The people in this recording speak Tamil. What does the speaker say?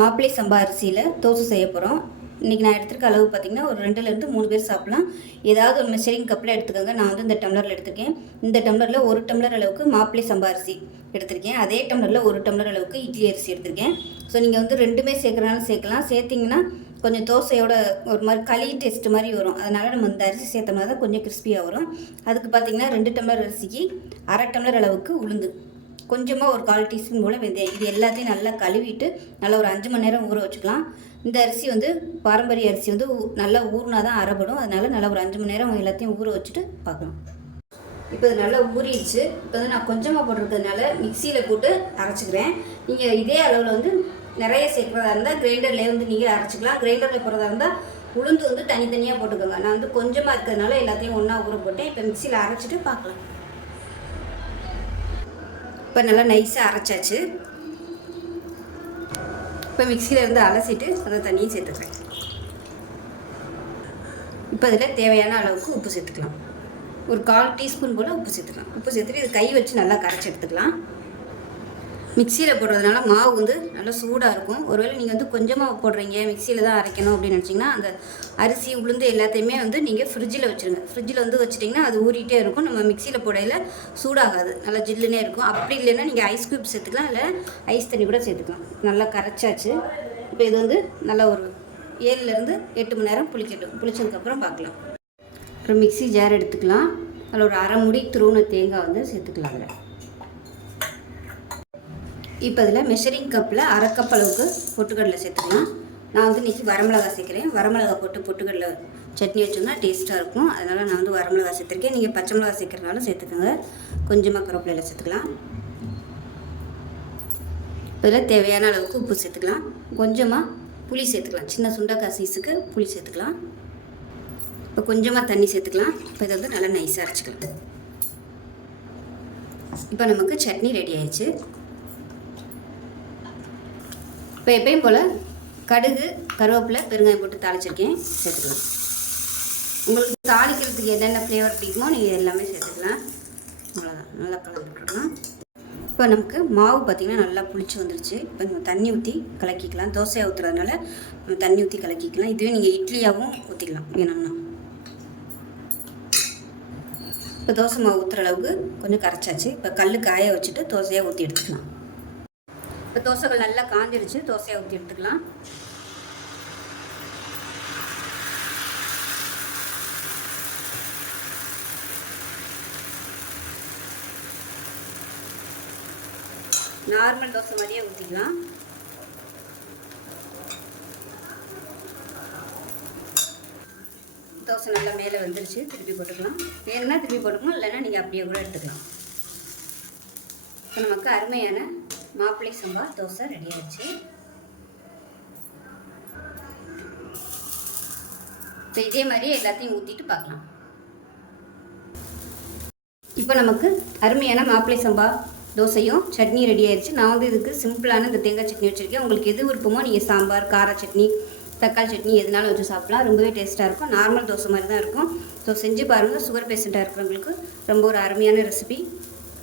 மாப்பிள்ளை சம்பா அரிசியில் தோசை செய்ய போகிறோம் இன்றைக்கி நான் எடுத்துருக்க அளவு பார்த்திங்கன்னா ஒரு ரெண்டுலேருந்து மூணு பேர் சாப்பிட்லாம். ஏதாவது ஒரு மெஷரிங் கப்பில் எடுத்துக்கோங்க. நான் வந்து இந்த டம்ளரில் எடுத்திருக்கேன். இந்த டம்ளரில் ஒரு டம்ளர் அளவுக்கு மாப்பிள்ளை சம்பா அரிசி எடுத்திருக்கேன். அதே டம்ளரில் ஒரு டம்ளர் அளவுக்கு இட்லி அரிசி எடுத்திருக்கேன். ஸோ நீங்கள் வந்து ரெண்டுமே சேர்க்குறனாலும் சேர்க்கலாம். சேர்த்திங்கன்னா கொஞ்சம் தோசையோட ஒரு மாதிரி களி டேஸ்ட் மாதிரி வரும். அதனால் நம்ம இந்த அரிசி சேர்த்தோம்னா தான் கொஞ்சம் கிறிஸ்பியாக வரும். அதுக்கு பார்த்திங்கன்னா ரெண்டு டம்ளர் அரிசிக்கு அரை டம்ளர் அளவுக்கு உளுந்து. கொஞ்சமாக ஒரு கால் டீஸ்பூன் போல் வெந்தயம். இது எல்லாத்தையும் நல்லா கழுவிட்டு நல்லா ஒரு அஞ்சு மணி நேரம் ஊற வச்சுக்கலாம். இந்த அரிசி வந்து பாரம்பரிய அரிசி வந்து ஊ- நல்லா ஊறினா தான் அரைப்படும் அதனால நல்லா ஒரு அஞ்சு மணி நேரம் எல்லாத்தையும் ஊற வச்சுட்டு பார்க்கலாம். இப்போ இது நல்லா ஊறிடுச்சு. இப்போ வந்து நான் கொஞ்சமாக போட்டிருக்கிறதுனால மிக்சியில் போட்டு அரைச்சிக்கிறேன். நீங்கள் இதே அளவில் வந்து நிறைய சேர்க்குறதா இருந்தால் கிரைண்டர்லேயே வந்து நீங்கள் அரைச்சிக்கலாம். கிரைண்டரில் போடுறதா இருந்தால் உளுந்து வந்து தனித்தனியாக போட்டுக்கோங்க. நான் வந்து கொஞ்சமாக இருக்கிறதுனால எல்லாத்தையும் ஒன்றா ஊற போட்டேன். இப்போ மிக்சியில் அரைச்சிட்டு பார்க்கலாம். இப்போ நல்லா நைஸாக அரைச்சாச்சு. இப்போ மிக்சியில் இருந்து அலசிட்டு அந்த தண்ணியை சேர்த்துக்கிறேன் இப்போ அதில் தேவையான அளவுக்கு உப்பு சேர்த்துக்கலாம். ஒரு கால் டீஸ்பூன் போல் உப்பு சேர்த்துக்கலாம். உப்பு சேர்த்துட்டு இது கை வச்சு நல்லா கரைச்சி எடுத்துக்கலாம். மிக்சியில் போடுறதுனால மாவு வந்து நல்லா சூடாக இருக்கும். ஒருவேளை நீங்கள் வந்து கொஞ்சமாக போடுறீங்க மிக்சியில் தான் அரைக்கணும் அப்படின்னு நினச்சிங்கன்னா அந்த அரிசி உளுந்து எல்லாத்தையுமே வந்து நீங்கள் ஃப்ரிட்ஜில் வச்சுருங்க. ஃப்ரிட்ஜில் வந்து வச்சிட்டிங்கன்னா அது ஊறிட்டே இருக்கும். நம்ம மிக்சியில் போடையில் சூடாகாது. நல்லா ஜில்லுனே இருக்கும். அப்படி இல்லைன்னா நீங்கள் ஐஸ் க்யூப் சேர்த்துக்கலாம் இல்லை ஐஸ் தண்ணி கூட சேர்த்துக்கலாம். நல்லா கரைச்சாச்சு. இப்போ இது வந்து நல்லா ஒரு ஏழுலேருந்து எட்டு மணி நேரம் புளிக்கட்டும். புளிச்சதுக்கப்புறம் பார்க்கலாம். அப்புறம் மிக்ஸி ஜார் எடுத்துக்கலாம். அதில் ஒரு அரை முடி துருவன தேங்காய் வந்து சேர்த்துக்கலாம் அதில். இப்போ இதில் மெஷரிங் கப்பில் அரை கப் அளவுக்கு பொட்டுக்கடலை சேர்த்துக்கலாம். நான் வந்து இன்றைக்கி வரமிளகா சேர்க்குறேன். வரமிளகா போட்டு பொட்டுக்கடலை சட்னி வச்சோம்னா டேஸ்ட்டாக இருக்கும். அதனால் நான் வந்து வரமிளகா சேர்த்துருக்கேன். நீங்கள் பச்சை மிளகா சேர்க்குறனாலும் சேர்த்துக்கோங்க. கொஞ்சமாக கருவேப்பிலையில் சேர்த்துக்கலாம். இதில் தேவையான அளவுக்கு உப்பு சேர்த்துக்கலாம். கொஞ்சமாக புளி சேர்த்துக்கலாம். சின்ன சுண்டக்காய் சீஸுக்கு புளி சேர்த்துக்கலாம். இப்போ கொஞ்சமாக தண்ணி சேர்த்துக்கலாம். இப்போ இதை வந்து நல்லா நைஸாக அரைச்சிக்கலாம். இப்போ நமக்கு சட்னி ரெடி ஆயிடுச்சு. இப்போ எப்பயும் போல் கடுகு கருவேப்பிலை பெருங்காயம் போட்டு தாளிச்சிருக்கேன். சேர்த்துக்கலாம். உங்களுக்கு தாளிக்கிறதுக்கு என்னென்ன ஃப்ளேவர் பிடிக்குமோ நீங்கள் எல்லாமே சேர்த்துக்கலாம். அவ்வளோதான் நல்லா கலந்து இப்போ நமக்கு மாவு பார்த்திங்கன்னா நல்லா புளிச்சு வந்துருச்சு. இப்போ நம்ம தண்ணி ஊற்றி கலக்கிக்கலாம். தோசையாக ஊற்றுறதுனால நம்ம தண்ணி ஊற்றி கலக்கிக்கலாம். இதுவே நீங்கள் இட்லியாகவும் ஊற்றிக்கலாம் வேணும்னா. இப்போ தோசை மாவு ஊற்றுற அளவுக்கு கொஞ்சம் கரைச்சாச்சு. இப்போ கல் காய வச்சுட்டு தோசையாக ஊற்றி எடுத்துக்கலாம். இப்போ தோசைகள் நல்லா காஞ்சிருச்சு தோசையை ஊற்றி எடுத்துக்கலாம். நார்மல் தோசை மாதிரியே ஊற்றிக்கலாம் தோசை நல்லா மேலே வந்துருச்சு திருப்பி போட்டுக்கலாம். வேணும்னா திருப்பி போட்டுக்கலாம் இல்லைன்னா நீங்கள் அப்படியே கூட எடுத்துக்கலாம். இப்போ நமக்கு அருமையான மாப்பிள்ளை சம்பா தோசை ரெடி ஆயிடுச்சு. இப்போ இதே மாதிரி எல்லாத்தையும் ஊற்றிட்டு பார்க்கலாம். இப்போ நமக்கு அருமையான மாப்பிள்ளை சம்பா தோசையும் சட்னி ரெடி ஆயிடுச்சு. நான் வந்து இதுக்கு சிம்பிளான இந்த தேங்காய் சட்னி வச்சுருக்கேன். உங்களுக்கு எது விருப்பமோ நீங்கள் சாம்பார் கார சட்னி தக்காளி சட்னி எதுனாலும் வச்சு சாப்பிடலாம். ரொம்பவே டேஸ்ட்டாக இருக்கும். நார்மல் தோசை மாதிரி தான் இருக்கும். ஸோ செஞ்சு பாருங்கள் சுகர் பேஷண்ட்டாக இருக்கிறவங்களுக்கு ரொம்ப ஒரு அருமையான ரெசிபி